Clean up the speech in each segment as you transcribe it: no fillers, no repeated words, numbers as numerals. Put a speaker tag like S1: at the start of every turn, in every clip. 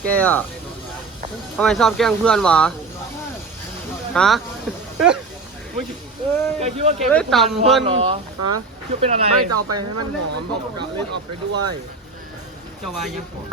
S1: แกอ่ะทำไมชอบแกล้งเพื่อนวะฮะ
S2: แกคิดว่าแก
S1: เฮ้ยต่ำเพื่อน
S2: เหรอ
S1: ฮะ
S2: คิดเป็นอะไร
S1: ไม่จะเอาไปให้มันหอมบอกกับเล่นออกไปด้วย
S2: เจ้าวายังก่อน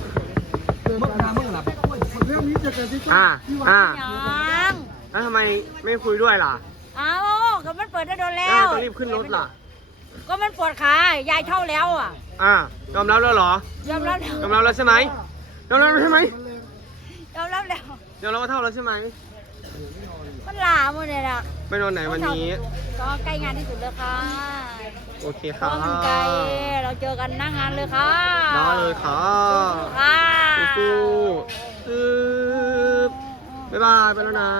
S1: อ่า
S3: ยัง
S1: แล้วทำไมไม่คุยด้วยล่ะ
S3: อ้าวก็มันเปิดได้โดนแล้
S1: แล้ว
S3: ว
S1: ต้องรีบขึ้นรถล่ะ
S3: ก็มันปวดขายายเท่าแล้วอ่ะ
S1: ยอมรับแล้วเหรอย
S3: อมรับแล้ว
S1: ยอมรับแล้วใช่ไหมยอมรับแล้วใช่ไหม
S3: ยอมรับแล้ว
S1: ยอมรับว่าเท่าแล้วใช่ไหม
S3: มันลาหมดเลยนะ
S1: ไปนอนไหนวันนี้
S3: ก็ใกล้งานที่สุดแล้วค่ะ
S1: โอเค
S3: เพ
S1: ค่ะ
S3: ราะมันไกลเราเจอกันหน้างานเลยค่ะ
S1: ได้เลยค่ะ
S3: ค่ะ
S1: สู้ๆบ๊ายบายไปแล้วนะ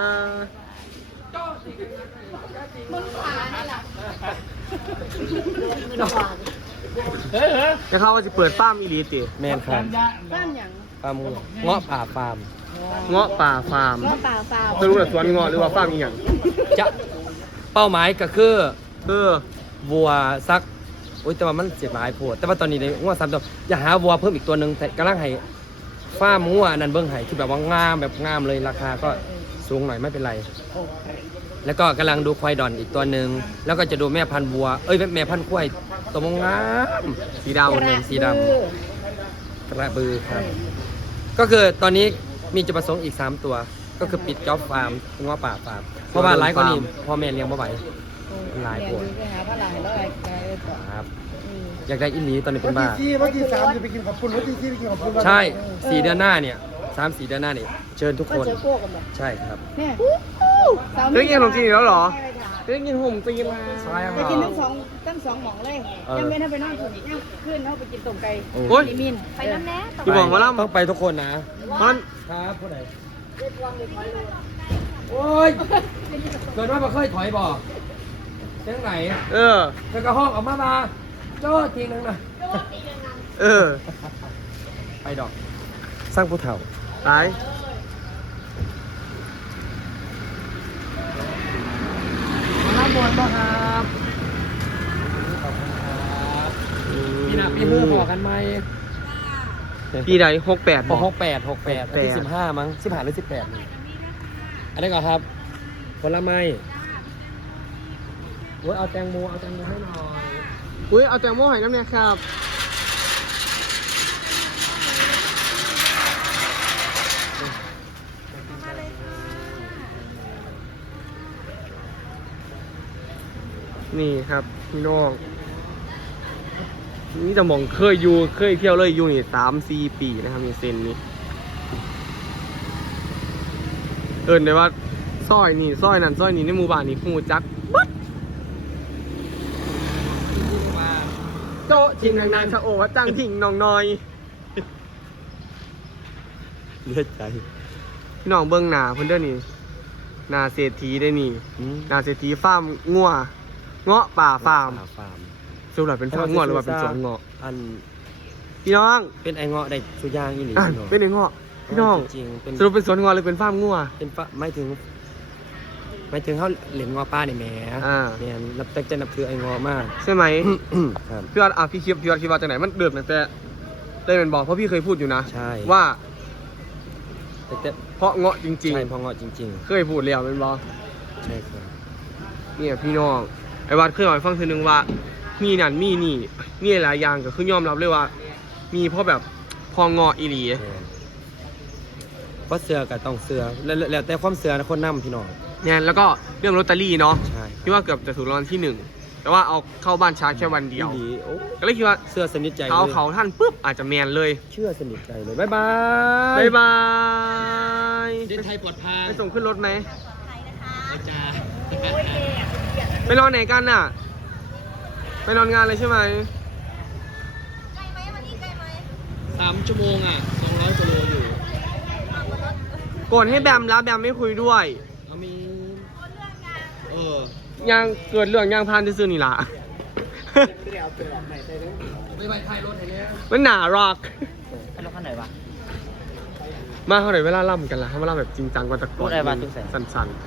S1: จะเข้าว่าจะเปิดฟาร์มอีลีติ
S4: แมนครับ
S3: บ้านอย่าง
S4: ฟาร์มเงาะป่าฟาร์ม
S1: เงาะป่าฟาร์ม
S3: ก็ป่าฟาว
S1: จะรู้แต่สวนเงาะหรือว่าฟาร์มอีกอย่าง
S4: จะเป้าหมายก็คือ
S1: คือ
S4: วัวสักโอ้ยแต่ว่ามันเสียหลายโพดแต่ว่าตอนนี้ในงัว3ตัวอยากหาวัวเพิ่มอีกตัวหนึ่งแต่กำลังให้ฟาร์มงัวนั่นเบิ้งให้ที่แบบว่างามแบบงามเลยราคาก็สูงหน่อยไม่เป็นไร แล้วก็กำลังดูควายดอนอีกตัวหนึ่งแล้วก็จะดูแม่พันธุ์วัวแม่พันธุ์ควายตัวงาม
S1: สีดาว
S4: ตัวหนึ่งสีดำกระบือครับ ก็คือตอนนี้มีจุดประสงค์อีก3ตัว ก็คือปิดจ็อบฟาร์มงัวป่าฟาร์มเพราะว่าหลายกว่านี้พ่อแม่เลี้ยงไม่ไหวหลายปวด
S3: ไปหาพระหลายแล้วไอ้
S4: ครับอยากได้อินนี้ตอนนี้เป็นบ้า
S5: วันที่3จะไปกินขอบคุณวันที่4ไปกินขอบคุณ
S4: ใช่4 เดือนหน้าเนี่ย3-4 เดือนหน้าเนี่ยเชิญทุกคน
S3: เจอพวกกันแบบ
S4: ใช่ครับ
S3: เนี่ย
S1: เรื่องกินขนมจีนอีกแล้วเหรอเรื่องกินขนมจีนมา
S4: ใช่ค
S3: ไป
S4: รับ
S3: กินทั้งสองหม่องเลยยังไม่ได้ไปนอนถึงยังขึ้นเขาไปกินต้มไก่
S1: โอ้ย
S3: ลิมินไปน้ำแน่
S1: พี่บอกมาล่ำ
S4: ต้องไปทุกคนนะ
S1: มัน
S4: ครับผู้ใดโอ้ยเกิดว่ามาเคยถอยบ่เชียงไหน
S1: เออ
S4: แล้วก็ห้องออกมาโจ้ทีนึงนะ
S1: เออ
S4: ไปดอก สร้างผู้เฒ่า
S1: ตาย
S4: มารับบนบ่ครับขอบคุณครับพี่นะพี่เพื่อพอกันไหม
S1: ปีใด68
S4: พอ68ที่15มั้ง15หรือ18นี่อันนี้ก่อนครับผลไม้โอ้ยเอาแตงโมให้หน่อย
S1: อุ้ยเอาแตงโมให้น้ำเนี่ยครับนี่ครับพี่น้องนี่จะมองเคยเที่ยวเลยอยู่นี่3-4 ปีนะครับมีเซนนี้ได้ว่าซอยนี่ซอยนั่นซอยนี้ในหมู่บ้านนี่หูจักบึ๊ดโต๊ะทิ้งนางๆชะโอว่าจังทิ้งน้องน้อย
S4: เลือดใจ
S1: พี่น้องเบิ้งหนาเพิ่นเด้อนี่หนาเศรษฐีได้นี่หนาเศรษฐีฟาร์มงัวเงาะป่าฟาร์ม
S4: ฟาร์ม
S1: สรุปแล้วเป็นฟาร์มงัวหรือว่าเป็นสวนเงาะ
S4: อัน
S1: พี่น้อง
S4: เป็นไอเงาะได้ชุดยางอีหลี
S1: อ่ะเป็นไอ้เงาะพี่น้อง
S4: จริงๆเป็น
S1: สรุปเป็นสวนเงาะหรือเป็นฟาร์มงัว
S4: เป็นปะไม่ถึงเขาเหรียญงอป้าเนี่ยแหม
S1: อ่า
S4: เนี่ยนับจะนับถือไอ้งอมาก
S1: ใช่ไหม
S4: ครับ
S1: พี่วัดพี่วัดคิดว่าจากไหนมันเดือดตั้งแต่ได้เป็นบอกเพราะพี่เคยพูดอยู่นะ
S4: ใช่
S1: ว่า
S4: แต่
S1: เพราะเงาะจริง
S4: ใช่พอเงาะจริง
S1: ๆ เคยพูดแล้วเป็นบอก
S4: ๆ ใช่ครับ
S1: เนี่ยพี่น้องไอ้วัดเคยบอกให้ฟังทีนึงว่า มีนั่นมีนี่มีหลายอย่างก็คือยอมรับเลยว่า มีเพราะแบบพอเงาะอีหลี
S4: เพราะเสือกับต้องเสือแล้วแต่ความเสือนะคนนำพี่น้อง
S1: เนี่ยแล้วก็เรื่องลอตเตอรี่เนาะ
S4: ใช่
S1: ที่ว่าเกือบจะถูกรางวัลที่ 1 แต่ว่าเอาเข้าบ้านช้าแค่วันเดียว
S4: อีหลีโอ้
S1: ก็เลยคิดว่า
S4: เสือสนิทใจเลย
S1: เขาท่านปุ๊บอาจจะแมนเลย
S4: เชื่อสนิทใจเลยบ๊ายบาย
S1: บ๊ายบาย
S4: เดินไทยปลอดภัย
S1: ไปส่งขึ้นรถไหม
S4: อาจารย์
S1: ไปนอนไหนกันน่ะ ไปนอนงานเลยใช่ไหม
S4: 3 ชั่วโมงอ่ะ200 กิโลอยู่
S1: กดให้แบมแล้วแบมไม่คุยด้วย
S4: เอามี
S1: ยังเกิดเรื่องยังพันซื่อๆนี่ล่ะ
S4: ไปถ่ายรถไหนเนี่ย
S1: มันหนาร็อก
S4: ไปรถคันไหนวะ
S1: มาเท่าไหร่เวลาล่ำกันล่ะให้มาล่ำแบบจริงจังกว่าแตะก
S4: พู
S1: อน
S4: ดอะไรวะทุกแสน
S1: สั้น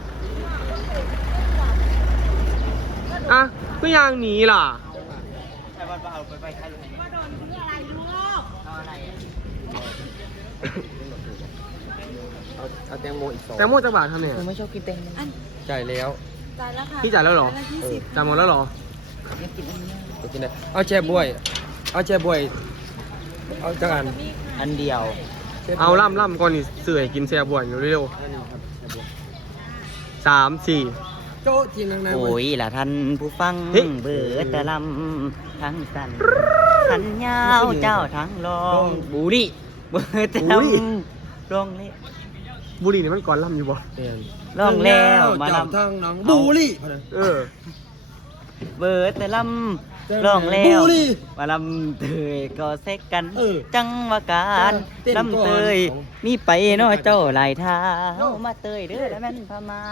S1: ๆอ่ะก็ยังหนีล่ะ
S4: ใช่ว่าเอาไปถ่ายรถไหน
S3: ว่าโดนเรื่องอะไรลูกเอาอะไร
S4: เอาแตงโมอีก2
S1: แตงโมจักบาททำเนี่ย
S3: หนูไม่ชอบกินแตงโม
S4: จ่ายแล้ว
S3: จ่ายแล้วค่ะ
S1: พี่จ่ายแล้วเหรอ
S3: จ่ายแล้ว20
S1: จ่ายหมดแล้วเหรอ
S3: อยากกินอันนี้
S4: ไปกินได้เอาแช่บวย เอาจักอัน
S2: อันเดียว
S1: เอาล่ำก่อนนี่เสื่อยกินแซ่บวนเร็ว
S4: อันนี้ครับแช่บวย
S1: ๆ3-4
S4: โจ้ทีนึงนะ
S2: โอ้ยล่ะท่านผู้ฟัง
S1: เฮ้ย
S2: เบิดแต่ลำทั้งสันขันยาวเจ้าทั้งรองบุรีเบิดแต่ลำรองเล่
S1: บุหรี่นี่มันก่อนล่ำอยู่บ่
S2: รองแล้วมา
S4: เจ้า
S2: ลำ
S4: ทางหนังบูรี่
S1: เออ
S2: เบิดแต่ลำร้องแล้ว
S4: บุรี
S2: มาลำเตยก็เซ็กกัน
S4: เออ
S2: จังว่าการ
S4: เต้นก่อน
S2: ลำเตยมีไปเนาะเจ้าหลายเท้ามาเตยเด้อแล้วแม่นพม่า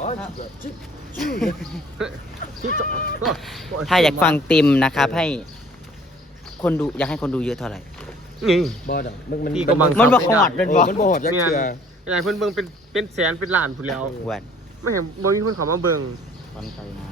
S2: ถ้าอยากฟังติมนะครับให้คนดูอยากให้คนดูเยอะเท่าไหร่
S1: นี่
S4: บอดอ่ะมัน
S1: พี่ก็บังคับ
S2: มันบ่ฮอด
S4: มันบ่ฮอดยักษ์เชือ
S1: อยากเพิ่นเบิ่งเป็นแสนเป็นล้านพุ่นแล้ว
S2: ควร
S1: ไม่เห็นบ่มีคนเข้ามาเบิ่ง
S2: ฟังใจนะ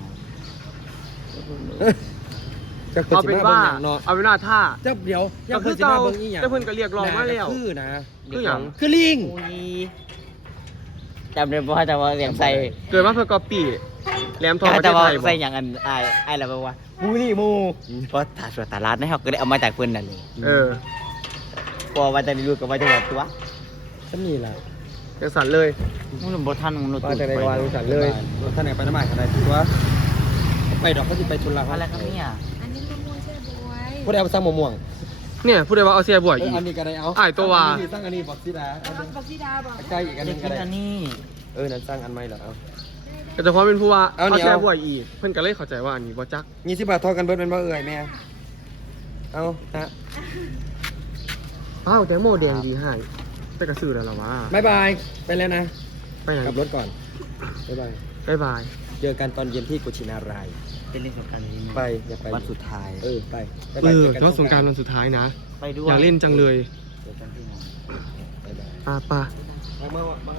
S1: เอาเป็นว่าถ้า
S4: เจ้าเดี๋ยว
S1: ก็คือ
S4: จะมา
S1: เก่า
S4: เบิ่งอีหยัง
S1: แต่เพิ่นก็เรียกร้องมาแล้ว
S4: คือนะ
S1: คือหยัง
S4: คือลิง
S2: อุ้ยจำได้บ่จำว่าเสียงใส่
S1: เกิดมาเพื่อก๊อปปี้แหลมทองประเท
S2: แต่
S1: ศ
S2: ว่า
S1: ไทยบ่
S2: ใส่อย่างอันไอ้ละบ่ว่ามูนี่มูเพราะถ้าสวดตลาดนะเขาก็ได้เอามาจากเพิ่นนั่นเลย
S1: เออ
S2: พอว่าจะรู้กับว่าจังหวัดตัว
S4: ฉันนี่ล่ะ
S1: จังสันเลย
S2: มันบ่ทันมัน
S4: ว่าแต่ในวันรู้จักเลยรถท่านไหนไปน้ำมันอะไรตัวไปดอกเขาจะไปทุนละ
S2: อะไรครับเนี่ย
S3: อันนี้มะม่วงแช่บวย
S4: พวกเดียวไปสร้างม่วง
S1: เนี่ยพูดได้ว่าเอาเสียบวย
S4: เอ
S1: อี
S4: อก อันนี้ก็ได้เอา
S1: อ้ายตัวว่า
S4: สร้างอันนี้บอกสิดา
S3: บักซีดาบอก
S4: ใกล้อีกอัน
S2: จะ
S4: นึง
S2: กิ
S4: ก็
S2: น
S4: ได้
S2: อันนี้
S4: นั่นสร้างอันใหม่เหรอเอา
S1: ก็จะพร้อมเป็นผู้ว่า
S4: เอา
S1: เอา
S4: เนี่ย
S1: เสียบวยอีกเพิ่นก็เลยเข้าใจว่าอันนี้บ่จัก
S4: 20 บาททอกันเบิดเป็นบ่เอ่ยแม่เอาฮะ
S1: อ้าวแตงโมแดงดีให้ไปกระสือแล้วล่ะวะ
S4: บายบายไปแล้วนะ
S1: ไปไหน
S4: กลับรถก่อนบายบาย
S1: บ๊ายบาย
S4: เจอกันตอนเย็นที่กุชินาราย
S2: เป็นเรื่องสำคัญนี้
S4: ไปอย่าไป
S2: วันสุดท้าย
S4: ไปบ๊าย
S1: เอบ
S4: าย
S1: อ
S4: เจอกัน
S1: แต่ว่าสงกรารวันสุดท้ายนะ
S2: ไปด้วย
S1: อยากเล่นจังเลย
S2: เจอกันที่ไหน
S4: บ๊ายบาย
S1: ป่ะ
S4: บางวัน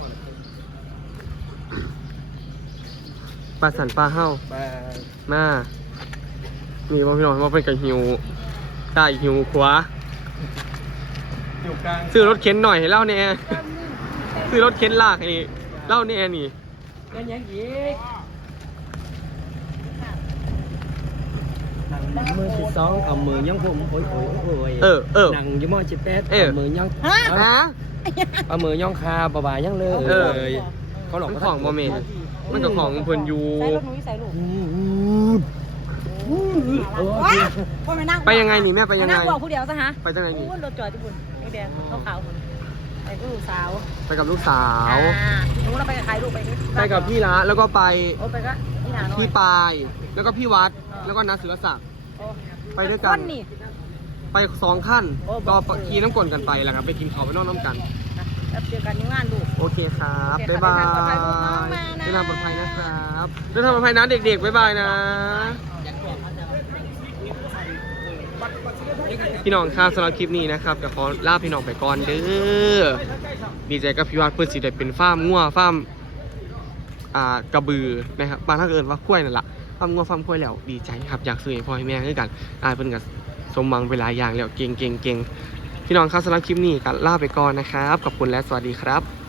S1: ป่าสันป่าเฮ้า
S4: บาย
S1: มามีบ่พี่น้องว่าเป็นกับหิวใต้หิวขวา
S4: อยู่กลาง
S1: ซื้อรถเข็นหน่อยให้เล่าแน่ซื้อรถเข็นลากให้เล่าแน่นี่
S4: ยังยังอีกมือที่สองเอามือย่องผมโอ้ยโอ้ยโอ้ย
S1: เออ
S4: หนังอยี่มอจิแป๊ด
S1: เออ
S4: เอามือย่อง
S1: ฮะ
S4: เอามือย่องคาบ่บ่าย่องเลย
S1: เออ
S4: เขาหลอก
S1: มันของโมเมนต์มันกับของเพิ่นอยู่
S3: ใส่รถหนูใส่ลูก
S4: โอ้
S3: ว้าย ว่าไปนั่ง
S1: ไปยังไงนี่แม่ไปยังไง
S3: นั่งบอกผู้เดียวซะฮะ
S1: ไปจังไงนี่
S3: อู้รถจอดที่บุญไอ้แดงขาวๆคนไอ้ลูกสาว
S1: ไปกับลูกสาว
S3: หนูเราไปกับใครลูกไปนี่
S1: ไปกับพี่ละแล้วก็ไป
S3: โอ้ไปก็นี่หนาน้อย
S1: พี่ปายแล้วก็พี่วัดแล้วก็นัทศิลศักดิ์
S3: โอ้
S1: ไปด้วยกัน
S3: คนี่
S1: ไป2ขั้น
S3: โอ้
S1: ก็ขี่น้ำกลนกันไปแล้วครับไปกินข้าวไปนอนน้ำกัน
S3: แล้วเจอกันที่งานลูก
S1: โอเคครับ
S3: โอเค
S1: บ๊าย
S3: ค่ะ
S1: บาย
S3: เดินทางปลอดภัยลูกน้องมานะ
S1: เดินทางปลอดภัยนะครับเดินทางปลอดภัยนะเด็กๆบ๊ายบายนะ พี่น้องครับสำหรับคลิปนี้นะครับก็ขอลาพี่น้องไปก่อนเด้อดีใจกับพี่วัดเพื่อนสิได้เป็นฟาร์มงัวฟาร์มกระบือนะครับบ้านถ้าเกิดว่าคุ้ยนั่นแหละฟาร์มงัวฟาร์มคุ้ยแล้วดีใจครับอยากซื้อให้พ่อให้แม่ด้วยกันเพิ่นกับสมหวังไปหลายอย่างแล้วเก่งพี่น้องครับสำหรับคลิปนี้ก็ลาไปก่อนนะครับขอบคุณและสวัสดีครับ